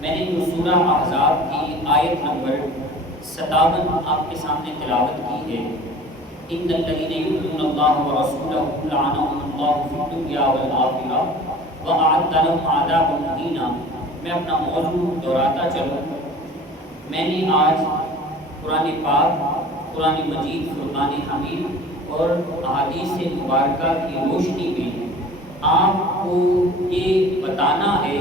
میں نے جو سورہ احزاب کی آیت نمبر 57 آپ کے سامنے تلاوت کی ہے، ان الذین یؤمنون اللہ ورسولہ لعنهم اللہ فی الدنیا والآخرہ واعد لهم عذابا مہینا، میں اپنا موضوع دہراتا چلوں۔ میں نے آج قرآن پاک، قرآن مجید، فرقان حمید اور احادیث مبارکہ کی روشنی میں آپ کو یہ بتانا ہے،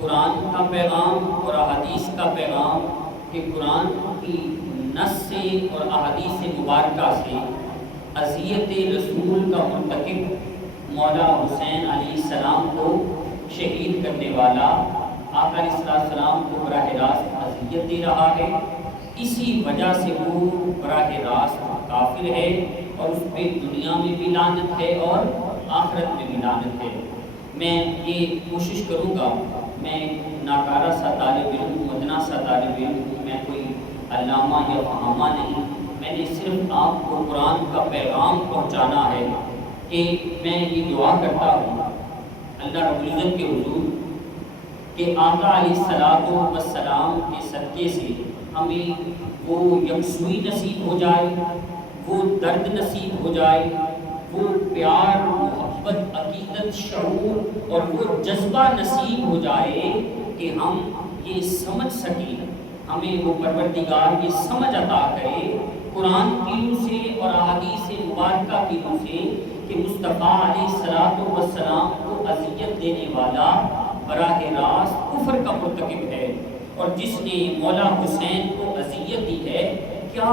قرآن کا پیغام اور احادیث کا پیغام، کہ قرآن کی نص سے اور احادیث مبارکہ سے اذیت رسول کا مرتکب مولا حسین علیہ السلام کو شہید کرنے والا آقا علیہ السلام کو براہ راست اذیت دے رہا ہے، اسی وجہ سے وہ براہ راست کافر ہے اور اس پہ دنیا میں بھی لعنت ہے اور آخرت میں بھی لعنت ہے۔ میں یہ کوشش کروں گا، میں ناکارہ سا طالب علم، مدنہ سا طالب علم ہوں، میں کوئی علامہ یا فہامہ نہیں، میں نے صرف آپ کو قرآن کا پیغام پہنچانا ہے۔ کہ میں یہ دعا کرتا ہوں اللہ رب العزت کے حضور کہ آقا علیہ السلام کے صدقے سے ہمیں وہ یکسوئی نصیب ہو جائے، وہ درد نصیب ہو جائے، وہ پیار، محبت، عقیدت، شعور اور وہ جذبہ نصیب ہو جائے کہ ہم یہ سمجھ سکیں، ہمیں وہ پروردگار یہ سمجھ عطا کرے قرآن کی روح سے اور احادیث مبارکہ کی روح سے کہ مصطفیٰ علیہ السلام کو اذیت دینے والا براہ راست کفر کا مرتکب ہے، اور جس نے مولا حسین کو اذیت دی ہے، کیا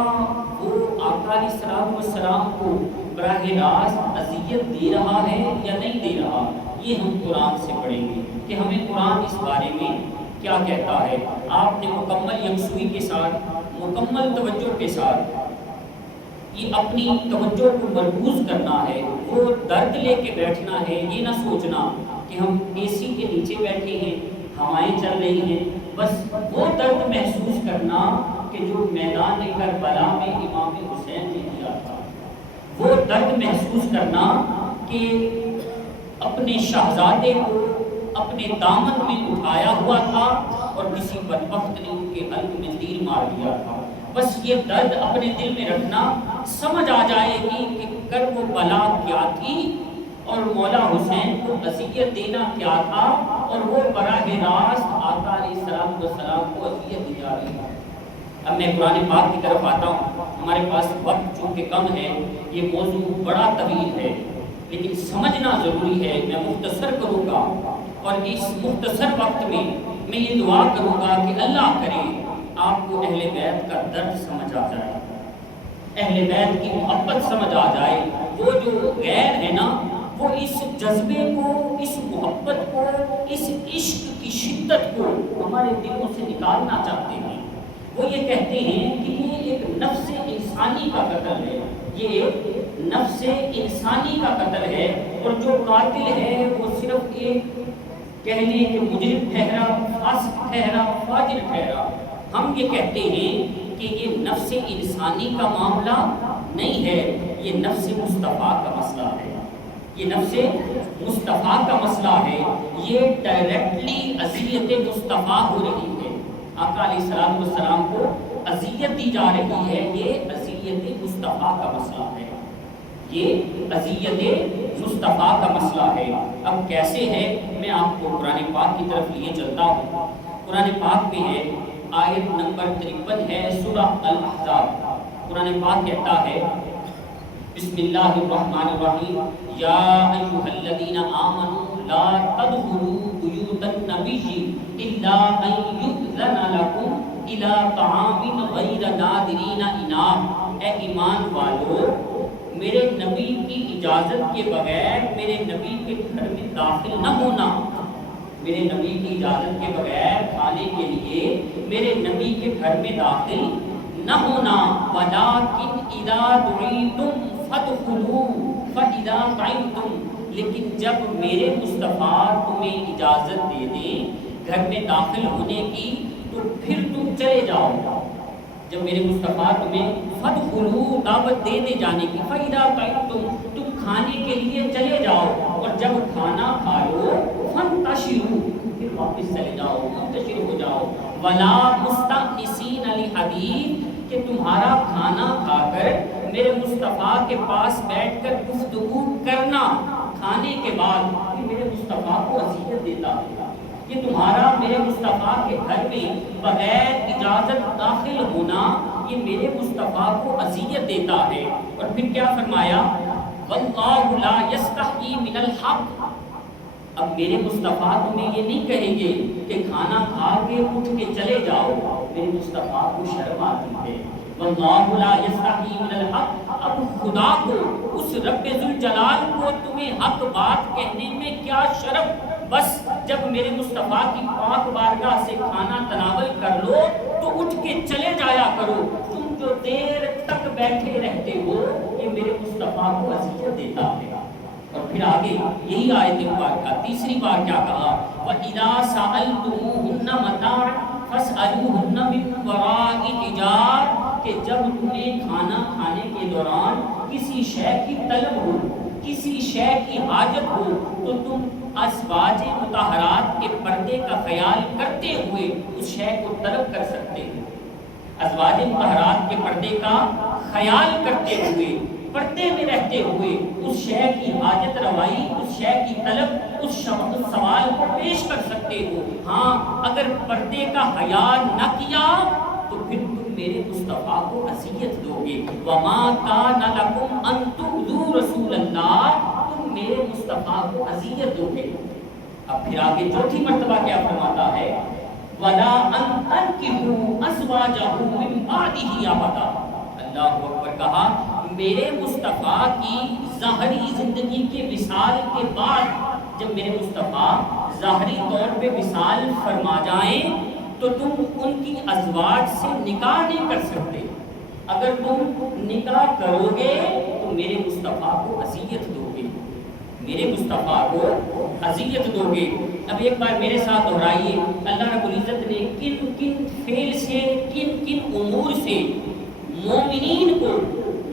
وہ آقا علیہ السلام کو براہ راست اذیت دے رہا ہے یا نہیں دے رہا؟ یہ ہم قرآن سے پڑھیں گے کہ ہمیں قرآن اس بارے میں کیا کہتا ہے۔ آپ نے مکمل یکسوئی کے ساتھ، مکمل توجہ کے ساتھ یہ اپنی توجہ کو مرکوز کرنا ہے، وہ درد لے کے بیٹھنا ہے، یہ نہ سوچنا کہ ہم اے سی کے نیچے بیٹھے ہیں، ہوائیں چل رہی ہیں، بس وہ درد محسوس کرنا کہ جو میدان کربلا میں امام حسین نے کیا تھا، وہ درد محسوس کرنا کہ اپنے شہزادے کو اپنے دامن میں اٹھایا ہوا تھا اور کسی بدبخت نے ان کے قلب میں تیر مار دیا تھا۔ بس یہ درد اپنے دل میں رکھنا، سمجھ آ جائے گی کہ کر وہ بلا کیا تھی اور مولا حسین کو اذیت دینا کیا تھا، اور وہ براہ راست آقا علیہ السلام کو اذیت دی جا رہی ہے۔ اب میں قرآن پاک کی طرف آتا ہوں، ہمارے پاس وقت چونکہ کم ہے، یہ موضوع بڑا طویل ہے لیکن سمجھنا ضروری ہے۔ میں مختصر کروں گا اور اس مختصر وقت میں میں یہ دعا کروں گا کہ اللہ کرے آپ کو اہل بیت کا درد سمجھ آ جائے، اہل بیت کی محبت سمجھ آ جائے۔ وہ جو غیر ہے نا، وہ اس جذبے کو، اس محبت کو، اس عشق کی شدت کو ہمارے دلوں سے نکالنا چاہتے ہیں۔ وہ یہ کہتے ہیں کہ یہ ایک نفس انسانی کا قتل ہے، یہ ایک نفس انسانی کا قتل ہے، اور جو قاتل ہے وہ صرف ایک کہہ لیں کہ مجرم ٹھہرا، فاسق ٹھہرا، فاجر ٹھہرا۔ ہم یہ کہتے ہیں کہ یہ نفس انسانی کا معاملہ نہیں ہے، یہ نفس مصطفیٰ کا مسئلہ ہے، یہ نفس مصطفیٰ کا مسئلہ ہے۔ یہ ڈائریکٹلی اذیت مصطفیٰ ہو رہی ہے، آقا علیہ السلام کو اذیت دی جا رہی ہے، یہ اذیت مصطفیٰ کا مسئلہ ہے، یہ اذیت مصطفیٰ کا مسئلہ ہے۔ اب کیسے ہے، میں آپ کو قرآن پاک کی طرف لیے چلتا ہوں۔ قرآن پاک میں ہے، آیت نمبر 53 ہے، سورہ الاحزاب۔ قرآن پاک کہتا ہے، بسم اللہ الرحمن الرحیم، یا ایھا الذین آمنوا لا تدخلوا بیوت النبی الا ان یؤذن لکم الی طعام غیر ناظرین اناہ۔ اے ایمان والو، میرے نبی کی اجازت کے بغیر میرے نبی کے گھر میں داخل نہ ہونا، میرے نبی کی اجازت کے بغیر کھانے کے لیے میرے نبی کے گھر میں داخل نہ ہونا۔ وَلَٰكِنْ إِذَا دُعِيتُمْ فَادْخُلُوا فَإِذَا طَعِمْتُمْ، لیکن جب میرے مصطفیٰ تمہیں اجازت دے دیں گھر میں داخل ہونے کی تو پھر تم چلے جاؤ۔ جب میرے مصطفیٰ تمہیں فَادْخُلُوا دعوت دے دے جانے کی، فَإِذَا طَعِمْتُمْ تم کھانے کے لیے چلے جاؤ، اور جب کھانا کھا لو فَانْتَشِرُوا پھر واپس چلے جاؤ، منتشر ہو ولا مستأنسین لحدیث، کہ تمہارا کھانا کھا کر میرے مصطفیٰ کے پاس بیٹھ کر گفتگو کرنا کھانے کے بعد، یہ میرے مصطفیٰ کو اذیت دیتا ہے، کہ تمہارا میرے مصطفیٰ کے گھر میں بغیر اجازت داخل ہونا یہ میرے مصطفیٰ کو اذیت دیتا ہے۔ اور پھر کیا فرمایا، واللہ لا یستحیی من الحق، اب میرے مصطفیٰ تمہیں یہ نہیں کہیں گے کہ کھانا کھا کے اٹھ کے چلے جاؤ، میرے مصطفیٰ کو شرم آتی ہے۔ واللہ لا یستحیی من الحق، اب خدا کو، اس رب ذوالجلال کو تمہیں حق بات کہنے میں کیا شرم، بس جب میرے مصطفیٰ کی پاک بارگاہ سے کھانا تناول کر لو تو اٹھ کے چلے جایا کرو، تم جو دیر تک بیٹھے رہتے ہو یہ میرے مصطفیٰ کو اذیت دیتا ہے۔ اور پھر آگے یہی آیت مبارکہ تیسری بار کیا کہا، وَإِذَا سَأَلْتُمُوهُنَّ مَتَاعًا فَاسْأَلُوهُنَّ مِنْ وَرَاءِ حِجَابٍ، کہ جب تمہیں کھانا کھانے کے دوران کسی شے کی طلب ہو، کسی شے کی حاجت ہو، تو تم ازواج مطہرات کے پردے کا خیال کرتے ہوئے اس شے کو طلب کر سکتے ہو۔ ازواج مطہرات کے پردے کا خیال کرتے ہوئے، پردے میں رہتے ہوئے اس شے کی حاجت روائی، اس شے کی طلب، اس سوال کو پیش کر سکتے ہو۔ ہاں اگر پردے کا خیال نہ کیا تو پھر تم میرے مصطفیٰ کو اذیت دو گے۔ وَمَا كَانَ لَكُمْ أَن تُؤْذُوا رَسُولَ اللَّهِ، تم میرے مصطفیٰ کو اذیت دو گے۔ اب پھر آگے چوتھی مرتبہ کیا فرماتا ہے، وَلَا أَن تَنكِحُوا أَزْوَاجَهُ مِن بَعْدِهِ أَبَدًا، اللہ اکبر کہا، میرے مصطفیٰ کی ظاہری زندگی کے وصال کے بعد جب میرے مصطفیٰ ظاہری طور پہ وصال فرما جائیں تو تم ان کی ازواج سے نکاح نہیں کر سکتے۔ اگر تم نکاح کرو گے تو میرے مصطفیٰ کو اذیت دو گے، میرے مصطفیٰ کو اذیت دو گے۔ اب ایک بار میرے ساتھ دہرائیے، اللہ رب العزت نے کن کن فعل سے، کن کن امور سے مومنین کو،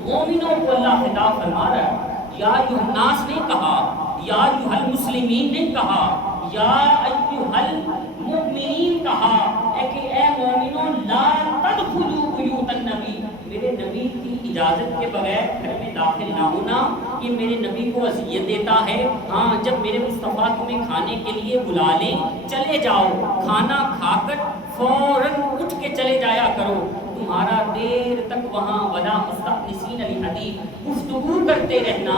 مومنوں کو اللہ خطاب فرما رہا ہے۔ یا ایھا الناس نہیں کہا، یا ایھا المسلمین نہیں کہا، یا ایھا المؤمنین کہا، کہ اے مومنوں لا تدخلوا بیوت النبی، میرے نبی کی اجازت کے بغیر گھر میں داخل نہ ہونا یہ میرے نبی کو اذیت دیتا ہے۔ ہاں جب میرے مصطفیٰ تمہیں کھانے کے لیے بلا لیں چلے جاؤ، کھانا کھا کر فوراً اٹھ کے چلے جایا کرو، تمہارا دیر تک وہاں ولا مستأنسین لحدیث گفتگو کرتے رہنا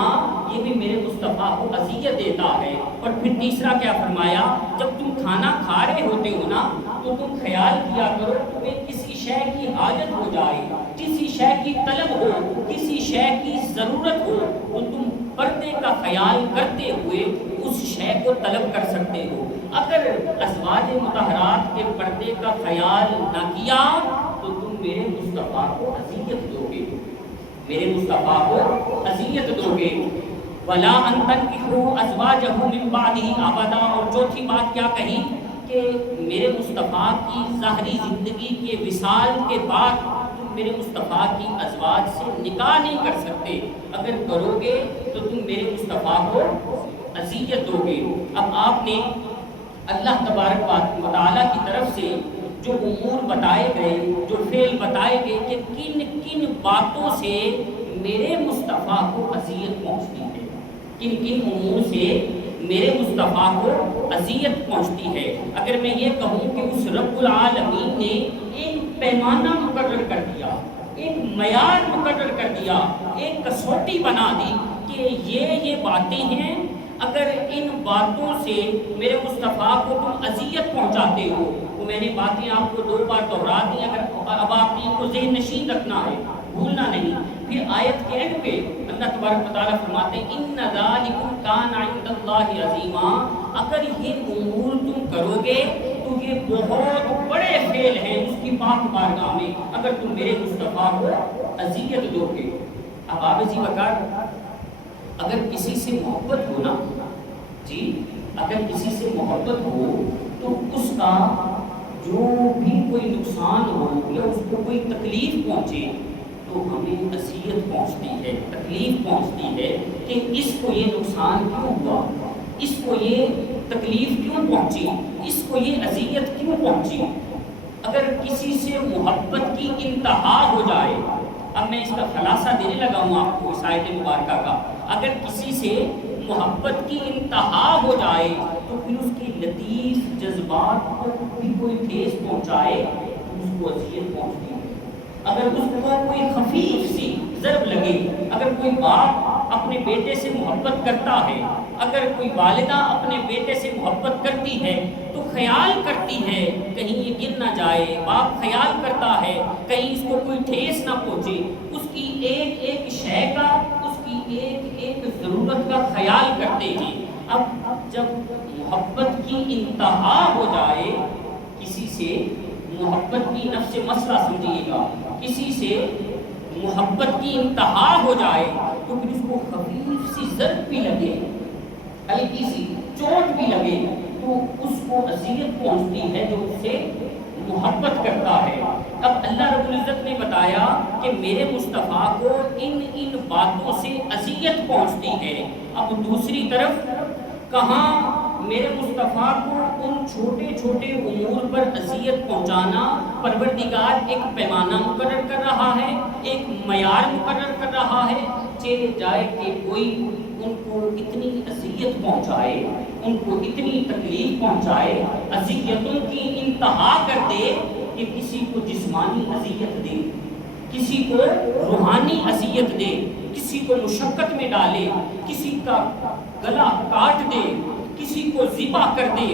یہ بھی میرے مصطفیٰ کو اذیت دیتا ہے۔ اور پھر تیسرا کیا فرمایا، جب تم کھانا کھا رہے ہوتے ہو نا تو تم خیال کیا کرو تمہیں کسی شے کی حاجت ہو جائے، کسی شے کی طلب ہو، کسی شے کی ضرورت ہو تو تم پردے کا خیال کرتے ہوئے اس شے کو طلب کر سکتے ہو۔ اگر ازواج مطہرات کے پردے کا خیال نہ کیا تو تم میرے مصطفیٰ کو اذیت دو گے، میرے مصطفیٰ کو اذیت دو گے۔ وَلَا أَن تَنكِحُوا أَزْوَاجَهُ مِن بَعْدِهِ أَبَدًا، اور چوتھی بات کیا کہی کہ میرے مصطفیٰ کی ظاہری زندگی کے وصال کے بعد تم میرے مصطفیٰ کی ازواج سے نکاح نہیں کر سکتے، اگر کرو گے تو تم میرے مصطفیٰ کو اذیت دو گے۔ اب آپ نے اللہ تبارک و تعالیٰ کی طرف سے جو امور بتائے گئے، جو فعل بتائے گئے کہ کن کن باتوں سے میرے مصطفیٰ کو اذیت پہنچتی ہے، کن کن امور سے میرے مصطفیٰ کو اذیت پہنچتی ہے۔ اگر میں یہ کہوں کہ اس رب العالمین نے ایک پیمانہ مقرر کر دیا، ایک معیار مقرر کر دیا، ایک کسوٹی بنا دی کہ یہ باتیں ہیں، اگر ان باتوں سے میرے مصطفیٰ کو تم اذیت پہنچاتے ہو تو میں نے باتیں آپ کو 2 بار دہرا دی، اگر اب آپ نے ان کو ذہن نشین رکھنا ہے، بھولنا نہیں۔ پھر آیت کے اینڈ پہ اللہ تبارک و تعالیٰ فرماتے ہیں ان ذالکم کان عند اللہ عظیما، اگر یہ امور تم کرو گے تو یہ بہت بڑے فعل ہیں اس کی پاک بارگاہ میں، اگر تم میرے مصطفیٰ کو اذیت دو گے۔ اب آپ اسی وقت اگر کسی سے محبت ہو نا جی، اگر کسی سے محبت ہو تو اس کا جو بھی کوئی نقصان ہو یا اس کو کوئی تکلیف پہنچے تو ہمیں اذیت پہنچتی ہے، تکلیف پہنچتی ہے کہ اس کو یہ نقصان کیوں ہوا، اس کو یہ تکلیف کیوں پہنچی، اس کو یہ اذیت کیوں پہنچی۔ اگر کسی سے محبت کی انتہا ہو جائے، اب میں اس کا خلاصہ دینے لگا ہوں آپ کو اس آیت مبارکہ کا، اگر کسی سے محبت کی انتہا ہو جائے تو پھر اس کے لطیف جذبات کو بھی کوئی ٹھیس پہنچائے تو اس کو اذیت پہنچتی ہے۔ اگر اس کو کوئی خفیف سی ضرب لگے، اگر کوئی باپ اپنے بیٹے سے محبت کرتا ہے، اگر کوئی والدہ اپنے بیٹے سے محبت کرتی ہے تو خیال کرتی ہے کہیں یہ گر نہ جائے، باپ خیال کرتا ہے کہیں اس کو کوئی ٹھیس نہ پہنچے، اس کی ایک ایک شے کا، اس کی ایک ایک ضرورت کا خیال کرتے ہیں۔ اب جب محبت کی انتہا ہو جائے کسی سے، محبت کی نفس مسئلہ سمجھیے گا، کسی سے محبت کی انتہا ہو جائے تو پھر اس کو خفیف سی ضرب بھی لگے، ہلکی سی چوٹ بھی لگے تو اس کو اذیت پہنچتی ہے جو اس سے محبت کرتا ہے۔ اب اللہ رب العزت نے بتایا کہ میرے مصطفیٰ کو ان باتوں سے اذیت پہنچتی ہے۔ اب دوسری طرف کہاں میرے مصطفیٰ کو ان چھوٹے چھوٹے امور پر اذیت پہنچانا پروردگار ایک پیمانہ مقرر کر رہا ہے، ایک معیار مقرر کر رہا ہے، چلے جائے کہ کوئی ان کو اتنی اذیت پہنچائے، ان کو اتنی تکلیف پہنچائے، اذیتوں کی انتہا کر دے کہ کسی کو جسمانی اذیت دے، کسی کو روحانی اذیت دے، کسی کو مشقت میں ڈالے، کسی کا گلا کاٹ دے، کسی کو ذبح کر دے،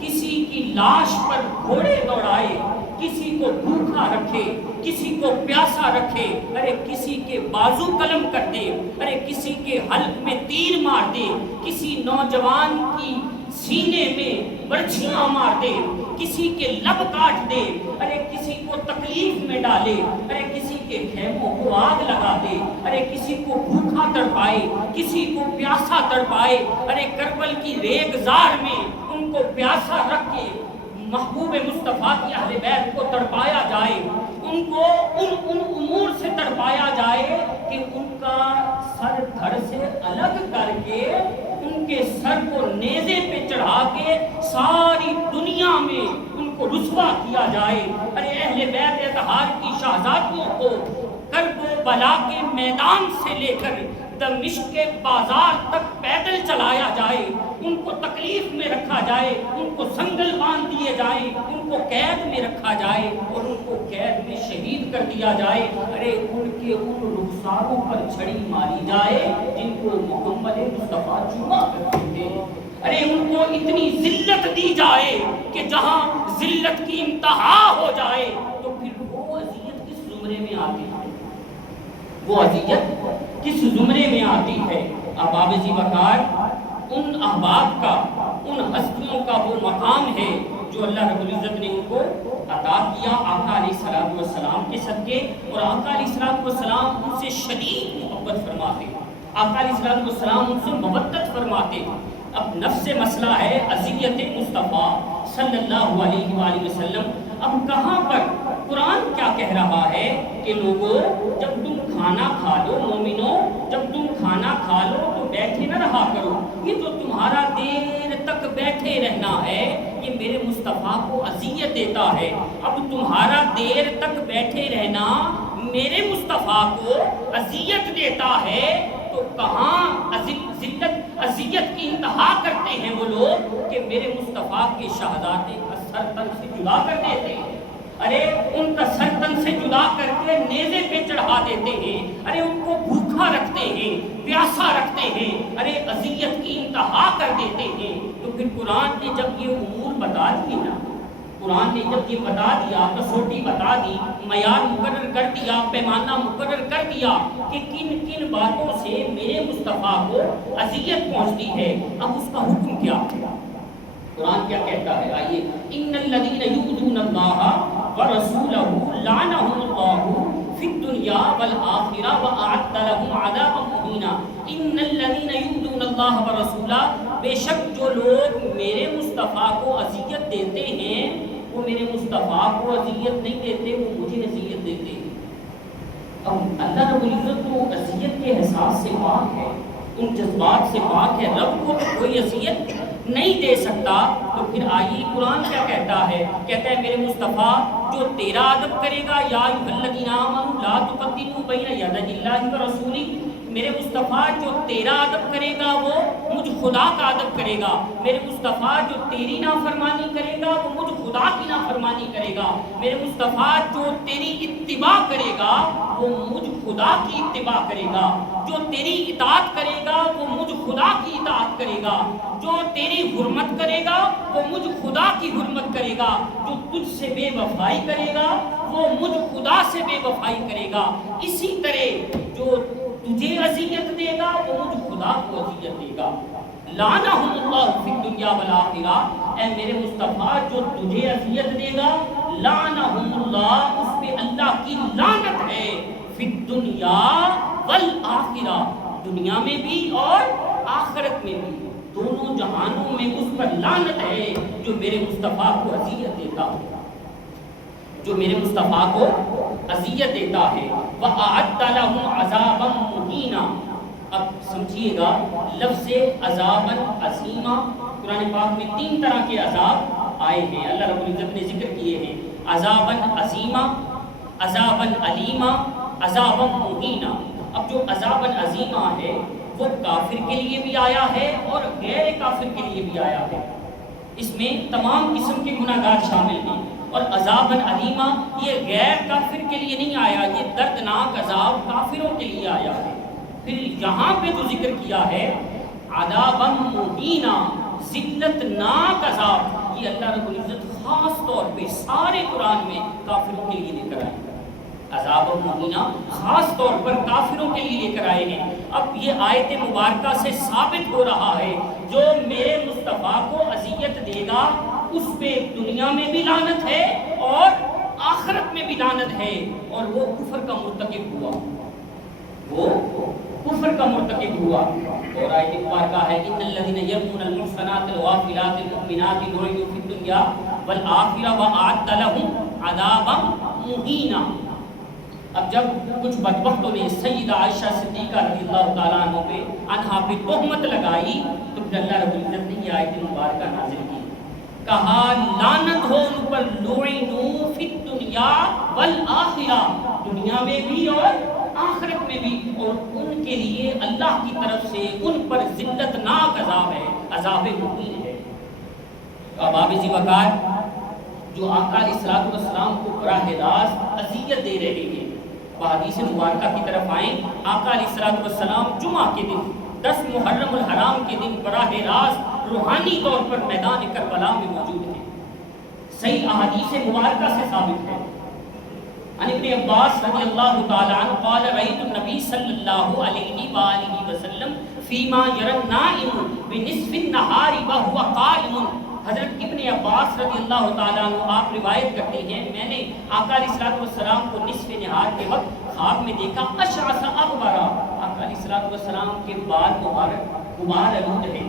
کسی کی لاش پر گھوڑے دوڑائے، کسی کو بھوکا رکھے، کسی کو پیاسا رکھے، ارے کسی کے بازو قلم کر دے، ارے کسی کے حلق میں تیر مار دے، کسی نوجوان کی سینے میں برچھیاں مار دے، کسی کے لب کاٹ دے، ارے کسی کو تکلیف میں ڈالے، ارے کسی کے خیموں کو آگ لگا دے، ارے کسی کو بھوکا تڑپائے، کسی کو پیاسا تڑپائے، ارے کربل کی ریگزار میں ان کو پیاسا رکھ کے محبوب مصطفیٰ کی اہل بیت کو تڑپایا جائے، ان کو ان امور سے تڑپایا جائے کہ ان کا سر دھڑ سے الگ کر کے ان کے سر کو نیزے پہ چڑھا کے ساری دنیا میں ان کو رسوا کیا جائے۔ ارے اہل بیت اطہار کی شہزادیوں کو کرب و بلا کے میدان سے لے کر دمشق کے بازار تک پیدل چلایا جائے، ان کو تکلیف میں رکھا جائے، ان کو سنگل باندھ دیے جائیں، ان کو قید میں رکھا جائے اور ان کو قید میں شہید کر دیا جائے، ارے ان کے ان رخساروں پر چھڑی ماری جائے جن کو محمد مصطفیٰ چوما کرتے تھے، ارے ان کو اتنی ذلت دی جائے کہ جہاں ذلت کی انتہا ہو جائے تو پھر وہ اذیت کس زمرے میں آتی ہے، وہ اذیت کس زمرے میں آتی ہے۔ احباب ذی وقار ان احباب کا، ان ہستیوں کا وہ مقام ہے جو اللہ رب العزت نے ان کو عطا کیا آقا علیہ السلام کے صدقے، اور آقا علیہ السلام ان سے شدید محبت فرماتے، آقا علیہ السلام ان سے مودت فرماتے۔ اب نفس مسئلہ ہے اذیت مصطفیٰ صلی اللہ علیہ وآلہ وسلم۔ اب کہاں پر قرآن کیا کہہ رہا ہے کہ لوگوں جب تم کھانا کھا لو، مومنوں جب تم کھانا کھا لو تو بیٹھے نہ رہا کرو، یہ تو تمہارا دیر تک بیٹھے رہنا ہے یہ میرے مصطفیٰ کو اذیت دیتا ہے۔ اب تمہارا دیر تک بیٹھے رہنا میرے مصطفیٰ کو اذیت دیتا ہے تو کہاں ذلت اذیت کی انتہا کرتے ہیں وہ لوگ کہ میرے مصطفیٰ کے شہزادے کا سر تن سے جدا کر دیتے ہیں، ارے ان کا سر تن سے جدا کر کے نیزے پہ چڑھا دیتے ہیں، ارے ان کو بھوکا رکھتے ہیں، پیاسا رکھتے ہیں، ارے اذیت کی انتہا کر دیتے ہیں۔ تو پھر قرآن نے جب یہ امور بتا دیے نا، قرآن نے جب یہ بتا دیا، کسوٹی بتا دی، معیار مقرر کر دیا، پیمانہ مقرر کر دیا کہ کن کن باتوں سے میرے مصطفیٰ کو اذیت پہنچتی ہے، اب اس کا حکم کیا ہے؟ قرآن کیا کہتا ہے؟ آئیے، ان الذین یؤذون اللہ ورسولہ لعنہم اللہ فی الدنیا والآخرہ واعد لهم عذابا مہینا۔ ان الذین یؤذون اللہ ورسولہ، بے شک جو لوگ میرے مصطفیٰ کو اذیت دیتے ہیں وہ میرے مصطفیٰ کو اذیت نہیں دیتے، وہ مجھے اذیت دیتے ہیں۔ اب اللہ رب العزت تو اذیت کے احساس سے پاک ہے، ان جذبات سے پاک ہے، رب کو کوئی اذیت نہیں دے سکتا، تو پھر آئیے قرآن کیا کہتا ہے؟ کہتا ہے میرے مصطفیٰ جو تیرا ادب کرے گا، یا ایھا الذین آمنوا لا تقدموا بین یدی اللہ ورسولہ، میرے مصطفیٰ جو تیرا ادب کرے گا وہ مجھ خدا کا ادب کرے گا، میرے مصطفیٰ جو تیری نافرمانی کرے گا وہ مجھ خدا کی نافرمانی کرے گا، میرے مصطفیٰ جو تیری اتباع کرے گا وہ مجھ خدا کی اتباع کرے گا، جو تیری اطاعت کرے گا وہ مجھ خدا کی اطاعت کرے گا، جو تیری حرمت کرے گا وہ مجھ خدا کی حرمت کرے گا، جو تجھ سے بے وفائی کرے گا وہ مجھ خدا سے بے وفائی کرے گا، اسی طرح جو تجھے اذیت دے گا وہ مجھ خدا کو اذیت دے گا۔ لعنہم اللہ فی الدنیا والآخرہ، اے میرے مصطفیٰ جو تجھے اذیت دے گا، لعنہم اللہ، اس پہ اللہ کی لعنت ہے، فی الدنیا والآخرہ، دنیا میں بھی اور آخرت میں بھی، دونوں جہانوں میں اس پر لعنت ہے جو میرے مصطفیٰ کو اذیت دیتا ہے، جو میرے مصطفیٰ کو اذیت دیتا ہے۔ وَأَعَدَّ لَهُمْ عَذَابًا مُهِينًا، اب سمجھیے گا لفظ عذابًا عظیما، قرآن پاک میں 3 طرح کے عذاب آئے ہیں، اللہ رب العزت نے ذکر کیے ہیں، عذابًا عظیما، عذابًا علیما، عذابًا مہینا۔ اب جو عذابًا عظیما ہے وہ کافر کے لیے بھی آیا ہے اور غیر کافر کے لیے بھی آیا ہے، اس میں تمام قسم کے گناہگار شامل ہیں، اور عذابًا علیما یہ غیر کافر کے لیے نہیں آیا، یہ دردناک عذاب کافروں کے لیے آیا ہے۔ پھر یہاں پہ جو ذکر کیا ہے عذابًا مہینا، ذلت ناک عذاب، یہ اللہ رب العزت خاص طور پہ سارے قرآن میں کافروں کے لیے لے کر آئے، عذاب مہینہ خاص طور پر کافروں کے لیے لے کر آئے ہیں۔ اب یہ آیت مبارکہ سے ثابت ہو رہا ہے جو میرے مصطفیٰ کو اذیت دے گا اس پہ دنیا میں بھی لعنت ہے اور آخرت میں بھی لعنت ہے، اور وہ کفر کا مرتکب ہوا، وہ کفر کا مرتکب ہوا۔ اور آیت مبارکہ ہے ان الذين يرمون المحصنات الغافلات المؤمنات لعنوا في الدنيا والآخرة وأعد لهم عذابا مهينا۔ اب جب کچھ بدبختوں نے سیدہ عائشہ صدیقہ رضی اللہ تعالیٰ عنہا پہ تہمت لگائی تو پھر اللہ رب العزت نے یہ آیت مبارکہ نازل کی، کہا لعنت ہو ان پر، لعنوا فی الدنیا والآخرہ، دنیا میں بھی اور آخرت میں بھی، اور ان کے لیے اللہ کی طرف سے ان پر ذلت ناک عذاب ہے، عذاب مہین ہے۔ اب آپ اسی وقت جو آقا علیہ الصلوۃ والسلام کو براہ راست اذیت دے رہے ہیں، حدیث مبارکہ کی طرف آئیں، آقا علیہ الصلوۃ والسلام جمعہ کے دن 10 محرم الحرام کے دن براہ راست روحانی طور پر میدان کربلا میں موجود ہیں، صحیح احادیث مبارکہ سے ثابت ہے۔ عن ابن عباس رضی اللہ تعالی عنہ قال رأیت النبی صلی اللہ علیہ وآلہ وسلم فیما یری النائم بنصف النہار وہو قائم۔ حضرت ابن عباس رضی اللہ تعالیٰ عنہ آپ روایت کرتے ہیں میں نے آقا علیہ الصلوۃ والسلام کو نصف نہار کے وقت خواب میں دیکھا، اشعث اغبرا، آقا علیہ الصلوۃ والسلام کے بال مبارک غبار آلود ہیں،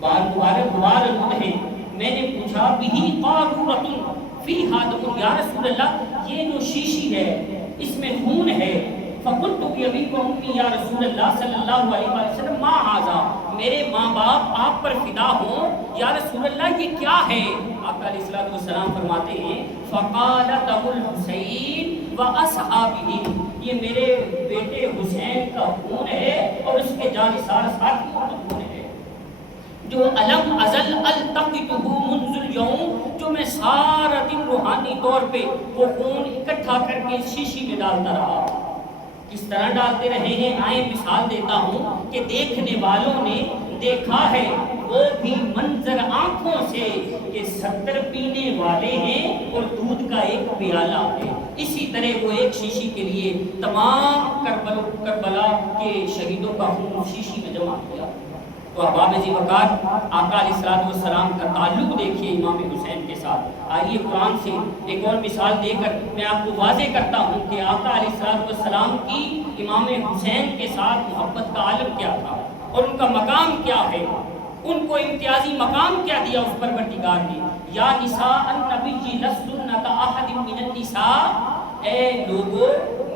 بال مبارک غبار آلود ہیں۔ میں نے پوچھا بہی قارورۃ فیہا دم، یا رسول اللہ یہ جو شیشی ہے اس میں خون ہے، فقلت بأبی و امی یا رسول اللہ صلی اللہ علیہ وسلم ما ھذا، میرے ماں باپ آپ پر فدا ہوں یا رسول اللہ یہ کیا ہے؟ آقا علیہ الصلوۃ والسلام فرماتے ہیں فقال دم الحسین واصحابہ، یہ میرے بیٹے حسین کا خون ہے اور اس کے جانثار ساتھیوں کا خون ہے، جو علم ازل التقطہ منذ اليوم، جو میں سارا دن روحانی طور پہ وہ خون اکٹھا کر کے شیشی میں ڈالتا رہا۔ کس طرح ڈالتے رہے ہیں آئیں مثال دیتا ہوں کہ دیکھنے والوں نے دیکھا ہے وہ بھی منظر آنکھوں سے کہ 70 پینے والے ہیں اور دودھ کا ایک پیالہ ہے، اسی طرح وہ ایک شیشی کے لیے تمام کربلا کے شہیدوں کا خون شیشی میں جمع کیا۔ تو احباب ذی وقار آقا علیہ الصلوۃ والسلام کا تعلق دیکھیے امام حسین کے ساتھ۔ آئیے قرآن سے ایک اور مثال دے کر میں آپ کو واضح کرتا ہوں کہ آقا علیہ الصلوۃ والسلام کی امام حسین کے ساتھ محبت کا عالم کیا تھا اور ان کا مقام کیا ہے، ان کو امتیازی مقام کیا دیا اس پروردگار نے۔ یا نساء النبی لستن کاحد من النساء، اے لوگو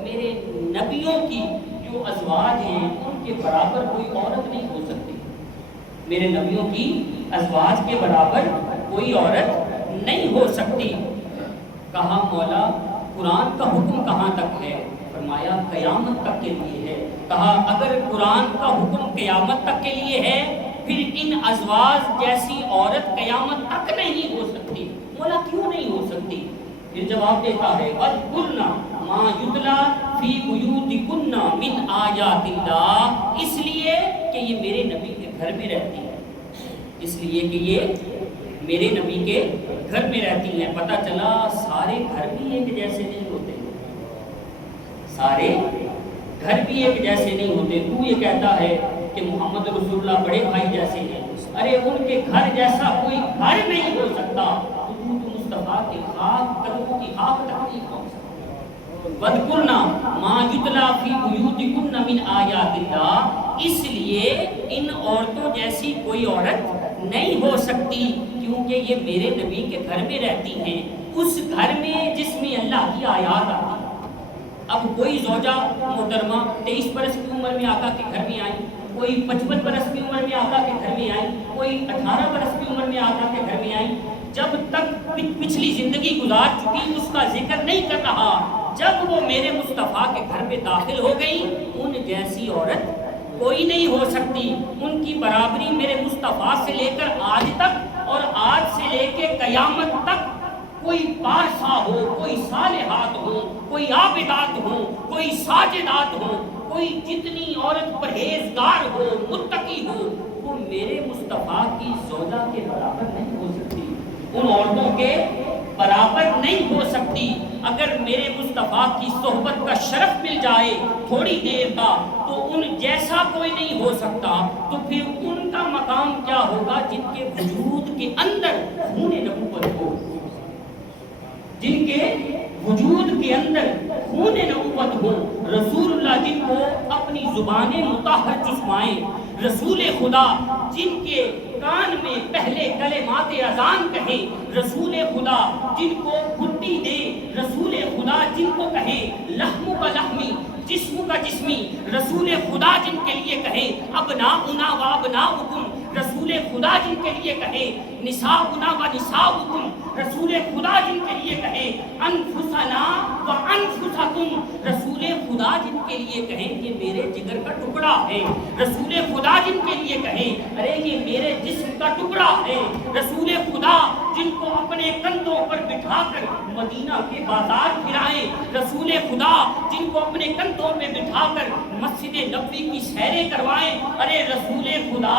میرے نبیوں کی جو ازواج ہیں ان کے برابر کوئی عورت نہیں ہو سکتی، میرے نبیوں کی ازواج کے برابر کوئی عورت نہیں ہو سکتی۔ کہا مولا قرآن کا حکم کہاں تک ہے؟ فرمایا قیامت تک کے لیے ہے۔ کہا اگر قرآن کا حکم قیامت تک کے لیے ہے پھر ان ازواج جیسی عورت قیامت تک نہیں ہو سکتی۔ مولا کیوں نہیں ہو سکتی؟ پھر جواب دیتا ہے وَاذْكُرْنَ مَا يُتْلَىٰ فِي بُيُوتِكُنَّ مِنْ آیَاتِ اللَّهِ، اس لیے کہ یہ میرے نبی کے گھر میں رہتی ہے، اس لیے کہ یہ میرے نبی کے گھر میں رہتی ہیں۔ پتہ چلا سارے گھر بھی ایک جیسے نہیں ہوتے، سارے گھر بھی ایک جیسے نہیں ہوتے۔ تو یہ کہتا ہے کہ محمد رسول اللہ بڑے بھائی جیسے ہیں، ارے ان کے گھر جیسا کوئی گھر نہیں ہو سکتا، تو مصطفیٰ کے خاک قدموں کی خاک تک نہیں پہنچ سکتا۔ وَاذْكُرْنَ مَا يُتْلَىٰ فِي بُيُوتِكُنَّ مِنْ آیَاتِ اللَّهِ، اس لیے ان عورتوں جیسی کوئی عورت نہیں ہو سکتی کیونکہ یہ میرے نبی کے گھر میں رہتی ہیں، اس گھر میں جس میں اللہ کی آیات آتی ہیں۔ اب کوئی زوجہ محترمہ 23 برس کی عمر میں آقا کے گھر میں آئی، کوئی 55 برس کی عمر میں آقا کے گھر میں آئی، کوئی 18 برس کی عمر میں آقا کے گھر میں آئی، جب تک پچھلی زندگی گزار چکی اس کا ذکر نہیں کر رہا، جب وہ میرے مصطفیٰ کے گھر میں داخل ہو گئی ان جیسی عورت کوئی نہیں ہو سکتی۔ ان کی برابری میرے مصطفیٰ سے لے کر آج تک اور آج سے لے کے قیامت تک کوئی پارسا ہو، کوئی صالحات ہو، کوئی عابدات ہو، کوئی ساجدات ہو، کوئی جتنی عورت پرہیزگار ہو، متقی ہو، وہ میرے مصطفیٰ کی زوجہ کے برابر نہیں ہو سکتی، ان عورتوں کے برابر نہیں ہو سکتی۔ اگر میرے مصطفیٰ کی صحبت کا شرف مل جائے تھوڑی دیر کا تو ان جیسا کوئی نہیں ہو سکتا، تو پھر ان کا مقام کیا ہوگا جن کے وجود کے اندر خون نبوت ہو، جن کے وجود کے اندر خون نبوت ہو، رسول اللہ جن کو اپنی زبان مطہر چشمائیں، رسول خدا جن کے کان میں پہلے کلمات اذان کہے، رسول خدا جن کو گھٹی دے، رسول خدا جن کو کہے لحم کا لحمی، جسم کا جسمی، رسول خدا جن کے لیے کہے ابناؤنا و ابناؤکم، رسول خدا جن کے لیے کہے نساؤنا و نساؤکم، رسول خدا جن کے لیے کہے انفسنا و انفسکم، رسول خدا جن کے لیے کہیں یہ میرے جگر کا ٹکڑا ہے، رسول خدا جن کے لیے کہیں ارے یہ میرے جسم کا ٹکڑا ہے، رسول خدا جن کو اپنے کندھوں پر بٹھا کر مدینہ کے بازار پھرائیں، رسول خدا جن کو اپنے کندھوں پہ بٹھا کر مسجد نبوی کی سیریں کروائیں، ارے رسول خدا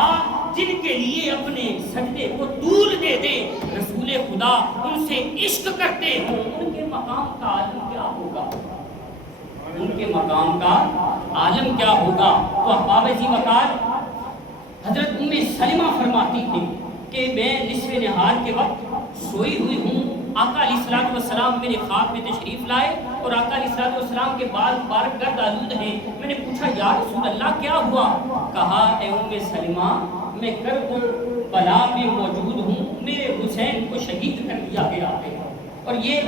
جن کے لیے اپنے سجدے کو طول دے دے، رسول خدا ان سے عشق کرتے ہوں، ان کے مقام کا عالم کیا ہوگا، ان کے مقام کا عالم کیا ہوگا۔ تو احباب ذی وقار حضرت ام سلمہ فرماتی تھی کہ میں نصف نہار کے وقت سوئی ہوئی ہوں، آقا علیہ الصلوۃ والسلام میرے خواب میں تشریف لائے اور آقا علیہ الصلوۃ والسلام کے بال مبارک گرد آلود ہیں۔ میں نے پوچھا یا رسول اللہ کیا ہوا؟ کہا اے ام سلمہ میں کرب و بلا میں موجود ہوں، میرے حسین کو شہید کر دیا گیا ہے اور یہ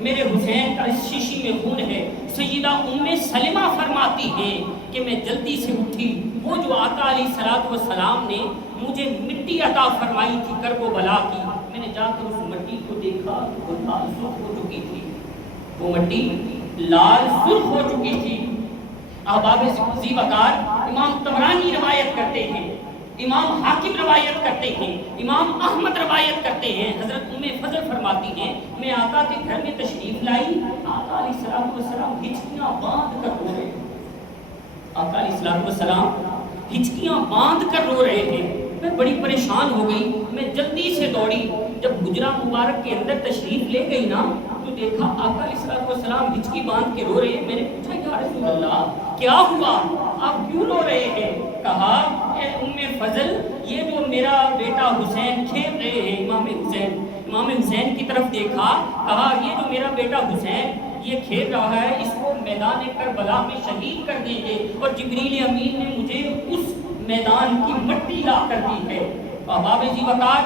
میرے حسین کا اس شیشی میں خون ہے۔ سیدہ ام سلمہ فرماتی ہیں کہ میں جلدی سے اٹھی، وہ جو آقا علیہ الصلوۃ والسلام نے مجھے مٹی عطا فرمائی تھی کرب و بلا کی، میں نے جا کر اس مٹی کو دیکھا، وہ لال سرخ ہو چکی تھی، وہ مٹی لال سرخ ہو چکی تھی۔ احباب ذی وقار امام طبرانی روایت کرتے ہیں، امام حاکم روایت کرتے ہیں، امام احمد روایت کرتے ہیں، حضرت ام فضل فرماتی ہیں میں آقا کے گھر میں تشریف لائی، آقا علیہ الصلوۃ والسلام ہچکیاں باندھ کر رو رہے ہیں، آقا علیہ الصلوۃ والسلام ہچکیاں باندھ کر رو رہے ہیں۔ میں بڑی پریشان ہو گئی، میں جلدی سے دوڑی، جب حجرہ مبارک کے اندر تشریف لے گئی نا تو دیکھا آقا علیہ الصلوۃ والسلام ہچکی باندھ کے رو رہے ہیں۔ میں نے پوچھا یا رسول اللہ کیا ہوا، آپ کیوں رو رہے ہیں؟ کہا اے ام فضل یہ جو میرا بیٹا حسین کھیل رہے ہیں، امام حسین کی طرف دیکھا، کہا یہ جو میرا بیٹا حسین یہ کھیل رہا ہے اس کو میدان کربلا میں شہید کر دیجئے، اور جبریل امین نے مجھے اس میدان کی مٹی لا کر دی ہے۔ احباب ذی وقار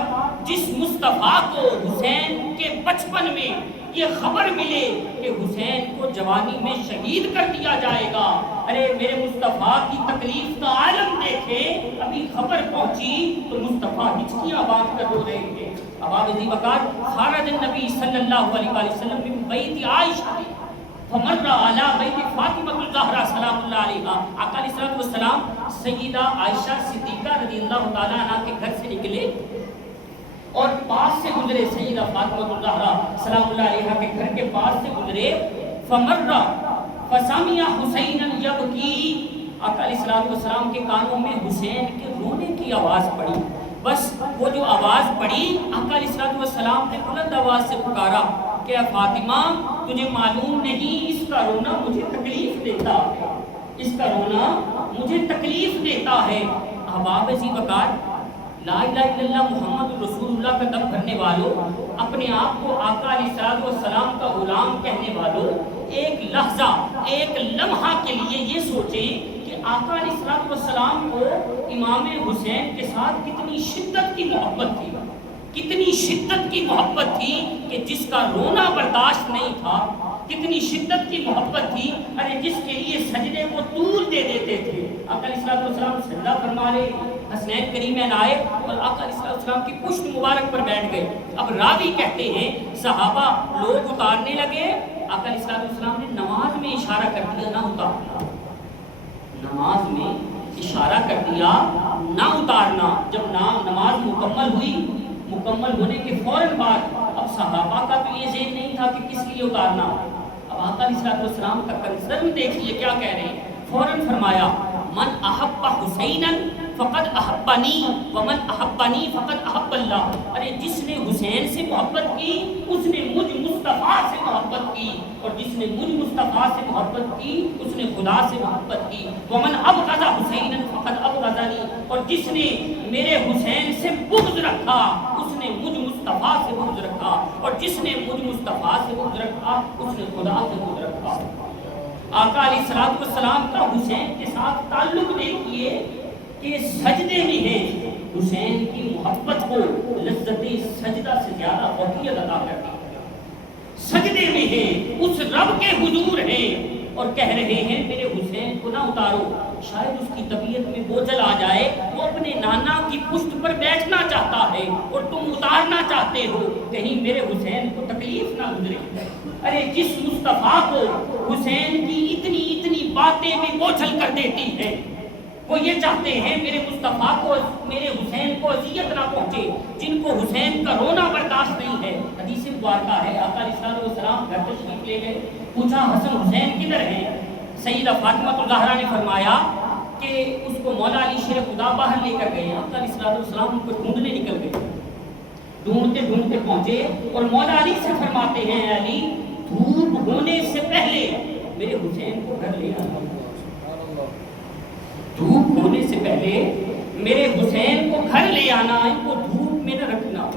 جس مصطفیٰ کو حسین کے بچپن میں یہ خبر ملے کہ حسین کو جوانی میں شہید کر دیا جائے گا، ارے میرے مصطفیٰ کی تکلیف کا عالم دیکھے، ابھی خبر پہنچی تو مصطفیٰ ہچکیاں باندھ کر رو رہے تھے۔ اب آپ ذی وقار خرج النبی صلی اللہ علیہ وآلہ وسلم من بیت عائشہ فمر علی بیت فاطمہ الزہرا سلام اللہ علیہا، آقا علیہ الصلوۃ والسلام سیدہ عائشہ صدیقہ رضی اللہ تعالیٰ عنہ کے گھر سے نکلے اور پاس سے گزرے، سیدہ فاطمہ الزہرا سلام اللہ علیہا کے گھر کے پاس سے گزرے، فمر فسمع حسینا یبکی، آقا علیہ الصلوۃ والسلام کے کانوں میں حسین کے رونے کی آواز پڑی۔ بس وہ جو آواز پڑی، آقا علیہ الصلوۃ والسلام نے بلند آواز سے پکارا کہ فاطمہ تجھے معلوم نہیں اس کا رونا مجھے تکلیف دیتا ہے، اس کا رونا مجھے تکلیف دیتا ہے۔ احباب ذی وقار، لا الہ الا اللہ محمد رسول اللہ کا دم بھرنے والوں، اپنے آپ کو آقا علیہ الصلوۃ والسلام کا غلام کہنے والوں، ایک لحظہ ایک لمحہ کے لیے یہ سوچیں کہ آقا علیہ الصلوۃ والسلام کو امام حسین کے ساتھ کتنی شدت کی محبت تھی، کتنی شدت کی محبت تھی کہ جس کا رونا برداشت نہیں تھا، کتنی شدت کی محبت تھی، ارے جس کے لیے سجدے کو طول دے دیتے تھے۔ آقا علیہ الصلوۃ والسلام سجدہ فرما رہے، حسنین کریمین آئے اور آقا علیہ الصلوۃ والسلام کی پشت مبارک پر بیٹھ گئے۔ اب راوی کہتے ہیں صحابہ لوگ اتارنے لگے، آقا علیہ الصلوۃ والسلام نے نماز میں اشارہ کر دیا نہ اتارنا، نماز میں اشارہ کر دیا نہ اتارنا۔ جب نماز مکمل ہوئی، مکمل ہونے کے فوراً بعد اب صحابہ کا تو یہ ذہن نہیں تھا کہ کس لیے اتارنا۔ اب آقا علیہ الصلوۃ والسلام کا کنسرن دیکھیے کیا کہہ رہے ہیں، فوراً فرمایا من احب حسینا فقد احبنی ومن احبنی فقد احب اللہ، ارے جس نے حسین سے محبت کی اس نے مجھ مصطفیٰ سے محبت کی، اور جس نے مجھ مصطفیٰ سے محبت کی اس نے خدا سے محبت کی۔ ومن ابغض حسینا فقد ابغضنی، اور جس نے میرے حسین سے بغض رکھا اس نے مجھ مصطفیٰ سے بغض رکھا، اور جس نے مجھ مصطفیٰ سے بغض رکھا اس نے خدا سے بغض رکھا۔ آقا علیہ الصلوۃ والسلام کا حسین کے ساتھ تعلق دیکھیے کہ سجدے میں ہے، حسین کی محبت کو لذت سجدہ سے زیادہ فوقیت عطا کرتی ہے، سجدے میں ہے، اس رب کے حضور ہے اور کہہ رہے ہیں میرے حسین کو نہ اتارو، شاید اس کی طبیعت میں بوجھل آ جائے، وہ اپنے نانا کی پشت پر بیٹھنا چاہتا ہے اور تم اتارنا چاہتے ہو، کہیں میرے حسین کو تکلیف نہ گزرے۔ ارے جس مصطفیٰ کو حسین کی اتنی اتنی باتیں بھی بوجھل کر دیتی ہے، وہ یہ چاہتے ہیں میرے مصطفیٰ کو، میرے حسین کو اذیت نہ پہنچے، جن کو حسین کا رونا برداشت نہیں ہے۔ حدیث مبارکہ ہے، آقا علیہ الصلوۃ والسلام گھر تشریف لے گئے، پوچھا حسن حسین کدھر ہیں؟ سیدہ فاطمہ الزہرا نے فرمایا کہ اس کو مولا علی شیر خدا باہر لے کر گئے۔ آقا علیہ الصلوۃ والسلام ان کو ڈھونڈنے نکل گئے، ڈھونڈتے ڈھونڈتے پہنچے اور مولا علی سے فرماتے ہیں اے علی دھوپ ہونے سے پہلے میرے حسین کو گھر لے آنا، دھوپ ہونے سے پہلے میرے حسین کو گھر لے آنا، ان کو دھوپ میں نہ رکھنا۔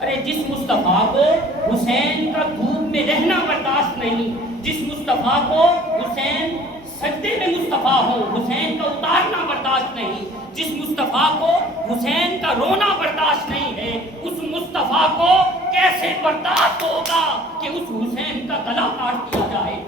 ارے جس مصطفیٰ کو حسین کا دھوپ میں رہنا برداشت نہیں، جس مصطفیٰ کو حسین سجدے میں مصطفیٰ ہو حسین کا اتارنا برداشت نہیں، جس مصطفیٰ کو حسین کا رونا برداشت نہیں ہے، اس مصطفیٰ کو کیسے برداشت ہوگا کہ اس حسین کا گلا کاٹ دیا جائے؟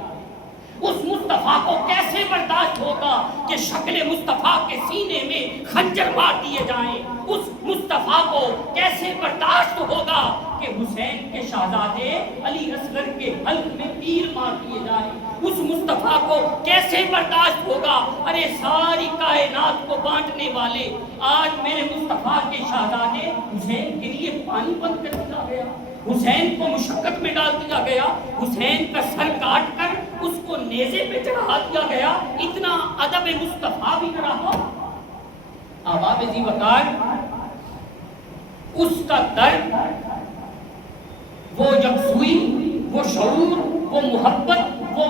اس مصطفیٰ کو کیسے برداشت ہوگا کہ شکل مصطفیٰ کے سینے میں خنجر مار دیے جائیں؟ اس مصطفیٰ کو کیسے برداشت ہوگا کہ حسین کے شہزادے علی اصغر کے حلق میں تیر مار دیے جائیں؟ اس مصطفیٰ کو کیسے برداشت ہوگا؟ ارے ساری کائنات کو بانٹنے والے آج میرے مصطفیٰ کے شہزادے حسین کے لیے پانی بند کر دیا گیا، حسین کو مشقت میں ڈال دیا گیا، حسین کا سر کاٹ کر اس کو نیزے پہ چڑھا دیا گیا، اتنا ادب مصطفیٰ بھی نہ رہا۔ احباب ذی وقار، اس کا درد، وہ یکسوئی، وہ شعور، وہ محبت، وہ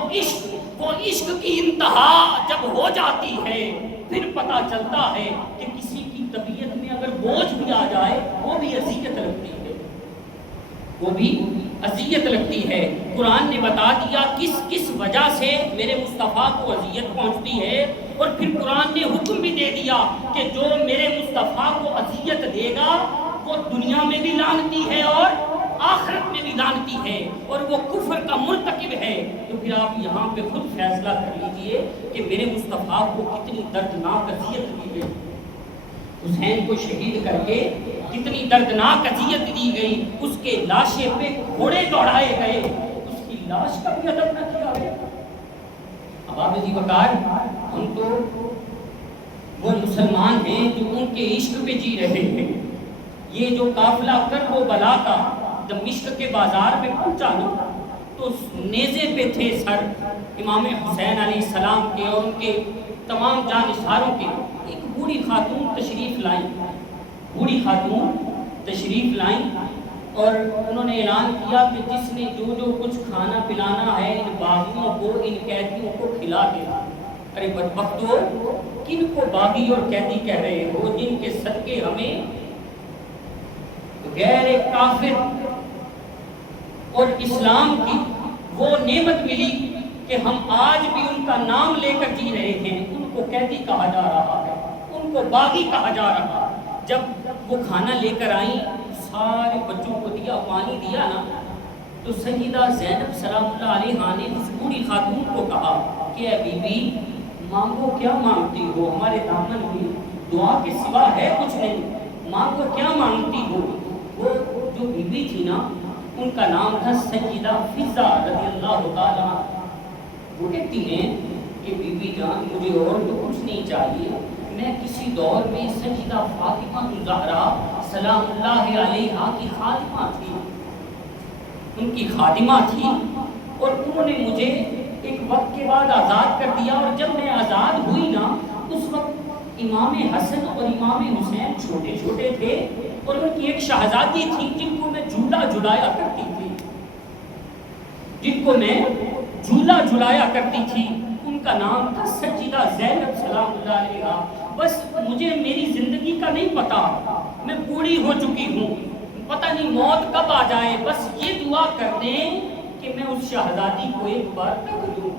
عشق کی انتہا جب ہو جاتی ہے پھر پتہ چلتا ہے کہ کسی کی طبیعت میں اگر بوجھ بھی آ جائے وہ بھی اذیت لگتی ہے، وہ بھی اذیت لگتی ہے۔ قرآن نے بتا دیا کس وجہ سے میرے مصطفیٰ کو اذیت پہنچتی ہے، اور پھر قرآن نے حکم بھی دے دیا کہ جو میرے مصطفیٰ کو اذیت دے گا وہ دنیا میں بھی لعنتی ہے اور آخرت میں بھی لعنتی ہے اور وہ کفر کا مرتکب ہے، تو پھر آپ یہاں پہ خود فیصلہ کر لیجئے کہ میرے مصطفیٰ کو کتنی دردناک اذیت دی گئی، حسین کو شہید کر کے کتنی دردناک اذیت دی گئی، اس کے لاشے پہ گھوڑے دوڑائے گئے، اس کی لاش کا بھی ادب نہ کیا گیا۔ اب آپ عزیز وقار، ہم تو وہ مسلمان ہیں جو ان کے عشق پہ جی رہے ہیں۔ یہ جو قافلہ کرب و بلا کا دمشق کے بازار میں پہنچا نا، تو نیزے پہ تھے سر امام حسین علیہ السلام کے اور ان کے تمام جانثاروں کے۔ ایک بوڑھی خاتون تشریف لائیں، بوڑھی خاتون تشریف لائیں اور انہوں نے اعلان کیا کہ جس نے جو جو کچھ کھانا پلانا ہے ان باغیوں کو، ان قیدیوں کو کھلا دے۔ ارے بدبختو، کن کو باغی اور قیدی کہہ رہے ہو جن کے صدقے ہمیں غیر کافر اور اسلام کی وہ نعمت ملی کہ ہم آج بھی ان کا نام لے کر جی رہے ہیں۔ ان کو قیدی کہا جا رہا ہے، ان کو باغی کہا جا رہا ہے۔ جب وہ کھانا لے کر آئیں، سارے بچوں کو دیا، پانی دیا نا، تو سیدہ زینب سلام اللہ علیہا نے اس بوڑھی خاتون کو کہا کہ اے بی بی، مانگو کیا مانگتی ہو، ہمارے دامن میں دعا کے سوا ہے کچھ نہیں، مانگو کیا مانگتی ہو۔ وہ جو بی بی تھی نا، ان کا نام تھا سیدہ فضہ رضی اللہ تعالیٰ۔ وہ کہتی ہیں کہ بی بی جان، مجھے اور تو کچھ نہیں چاہیے، میں کسی دور میں سیدہ فاطمہ الزہرا سلام اللہ علیہا کی خادمہ تھی، ان کی خادمہ تھی، اور انہوں نے مجھے ایک وقت کے بعد آزاد کر دیا، اور جب میں آزاد ہوئی نا، اس وقت امام حسن اور امام حسین چھوٹے چھوٹے تھے، اور ان کی ایک شہزادی تھی جن کو میں جھولا جھلایا کرتی تھی، جن کو میں جھولا جھلایا کرتی تھی، ان کا نام تھا سیدہ زینب سلام اللہ علیہا۔ بس مجھے میری زندگی کا نہیں پتا، میں بوڑھی ہو چکی ہوں، پتہ نہیں موت کب آ جائے، بس یہ دعا کر دیں کہ میں اس شہزادی کو ایک بار تک دوں،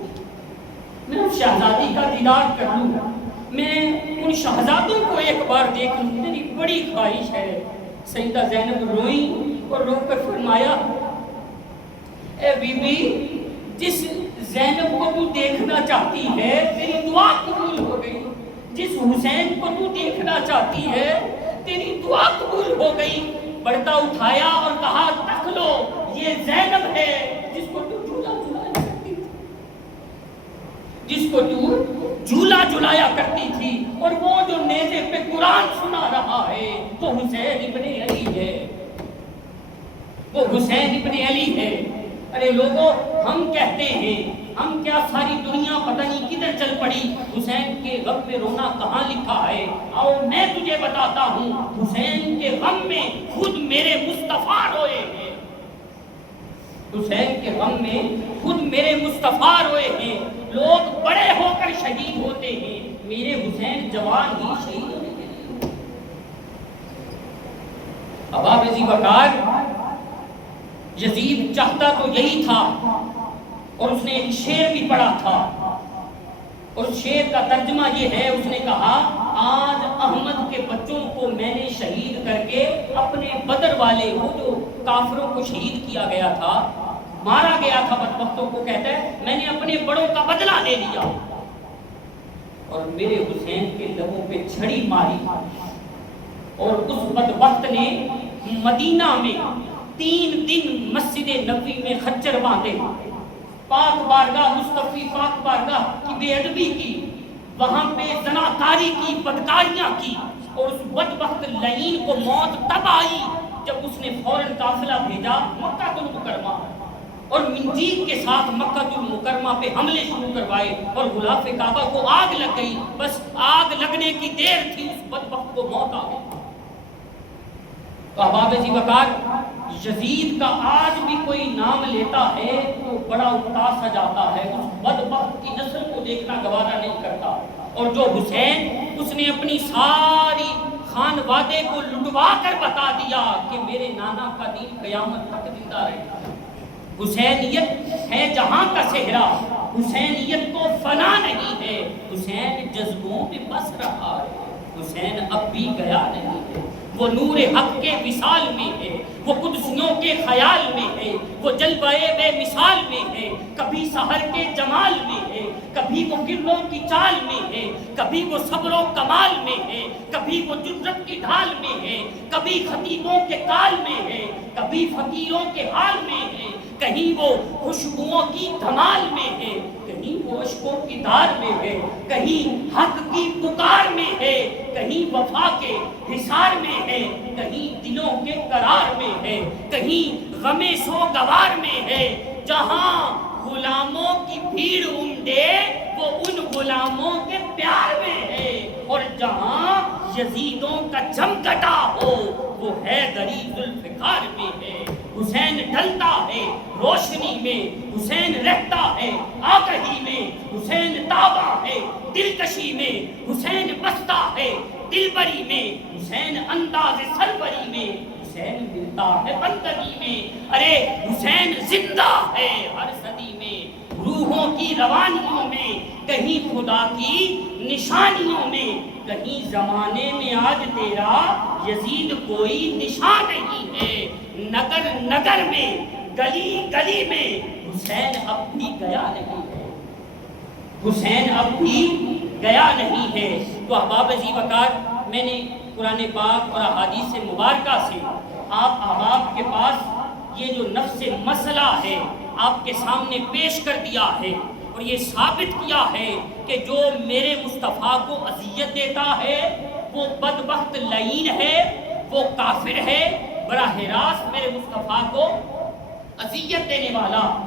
میں اس شہزادی کا دیدار کر لوں، میں ان شہزادوں کو ایک بار دیکھ لوں، میری بڑی خواہش ہے۔ سیدہ زینب روئیں اور رو کر فرمایا، اے بی بی، جس زینب کو تو دیکھنا چاہتی ہے تیری دعا قبول ہو گئی، جس حسین کو تو دیکھنا چاہتی ہے تیری دعا قبول ہو گئی۔ پردہ اٹھایا اور کہا، تک لو، یہ زینب ہے جس کو تو جھولا جھلایا کرتی تھی، جس کو تو جھولا جھلایا کرتی تھی، اور وہ جو نیزے پہ قرآن سنا رہا ہے تو حسین ابن علی ہے، وہ حسین ابن علی ہے۔ ارے لوگوں، ہم کہتے ہیں، ہم کیا ساری دنیا پتہ نہیں کدھر چل پڑی، حسین کے غم میں رونا کہاں لکھا ہے؟ آؤ میں تجھے بتاتا ہوں، حسین کے غم میں خود میرے مصطفیٰ روئے ہیں، حسین کے غم میں خود میرے مصطفیٰ روئے ہیں۔ لوگ بڑے ہو کر شہید ہوتے ہیں، میرے حسین جوان ہی شہید ہوتے ہیں۔ اب آپ عزیز وقار، یزید چاہتا تو یہی تھا، اور اس نے ایک شعر بھی پڑھا تھا، اور شعر کا ترجمہ یہ ہے، اس نے کہا، آج احمد کے بچوں کو میں نے شہید کر کے اپنے بدر والے، وہ جو کافروں کو شہید کیا گیا تھا، مارا گیا تھا بدبختوں کو، کہتا ہے میں نے اپنے بڑوں کا بدلہ لے لیا، اور میرے حسین کے لبوں پہ چھڑی ماری، اور اس بدبخت نے مدینہ میں 3 دن مسجد نبوی میں خچر باندھے، پاک بارگاہ مصطفی پاک بارگاہ کی بے ادبی کی، وہاں پہ زناکاری کی، بدکاریاں کی، اور اس بدبخت لعین کو موت تب آئی جب اس نے فوراً قافلہ بھیجا مکہ المکرمہ، اور منجیل کے ساتھ مکہ المکرمہ پہ حملے شروع کروائے، اور غلاف کعبہ کو آگ لگ گئی، بس آگ لگنے کی دیر تھی، اس بدبخت کو موت آ گئی۔ تو احباب ذی وقار، یزید کا آج بھی کوئی نام لیتا ہے تو بڑا اداس سا جاتا ہے، اس بدبخت کی نسل کو دیکھنا گوارا نہیں کرتا۔ اور جو حسین، اس نے اپنی ساری خانوادے کو لٹوا کر بتا دیا کہ میرے نانا کا دین قیامت تک زندہ رہے گا۔ حسینیت ہے جہاں کا صحرا، حسینیت تو فنا نہیں ہے، حسین جذبوں میں بس رہا ہے، حسین اب بھی گیا نہیں ہے، وہ نور حق کے وصال میں ہے، وہ قدسیوں کے خیال میں ہے، وہ جلوہ بے مثال میں ہے، کبھی سحر کے جمال میں ہے، کبھی وہ کرنوں کی چال میں ہے، کبھی وہ صبر و کمال میں ہے، کبھی وہ جرت کی ڈھال میں ہے، کبھی خطیبوں کے کال میں ہے، کبھی فقیروں کے حال میں ہے، کہیں وہ خوشبوؤں کی دھمال میں ہے، کہیں وہ اشکوں کی دھار میں ہے، کہیں حق کی پکار میں ہے، کہیں وفا کے حصار میں ہے، کہیں دلوں کے قرار میں ہے، کہیں غم سوگوار میں ہے۔ جہاں غلاموں کی بھیڑ امڈے وہ ان غلاموں کے پیار میں ہے، اور جہاں یزیدوں کا جم کٹا ہو وہ حیدری ذوالفقار میں ہے۔ حسین ڈھلتا ہے روشنی میں، حسین رہتا ہے آگہی میں، حسین تابع ہے دلکشی میں، حسین بستا ہے دلبری میں، حسین انداز سربری میں، حسین ملتا ہے بندگی میں۔ ارے حسین زندہ ہے ہر صدی میں، روحوں کی روانیوں میں، کہیں خدا کی نشانیوں میں، کہیں زمانے میں آج تیرا یزید کوئی نشان نہیں ہے۔ نگر نگر میں، گلی گلی میں حسین اب بھی گیا نہیں ہے، حسین اب بھی گیا نہیں ہے۔ تو احباب ذی وقار، میں نے قرآن پاک اور احادیث مبارکہ سے آپ احباب کے پاس یہ جو نفس مسئلہ ہے آپ کے سامنے پیش کر دیا ہے، اور یہ ثابت کیا ہے کہ جو میرے مصطفیٰ کو اذیت دیتا ہے وہ بدبخت لعین ہے، وہ کافر ہے۔ براہ راست میرے مصطفیٰ کو اذیت دینے والا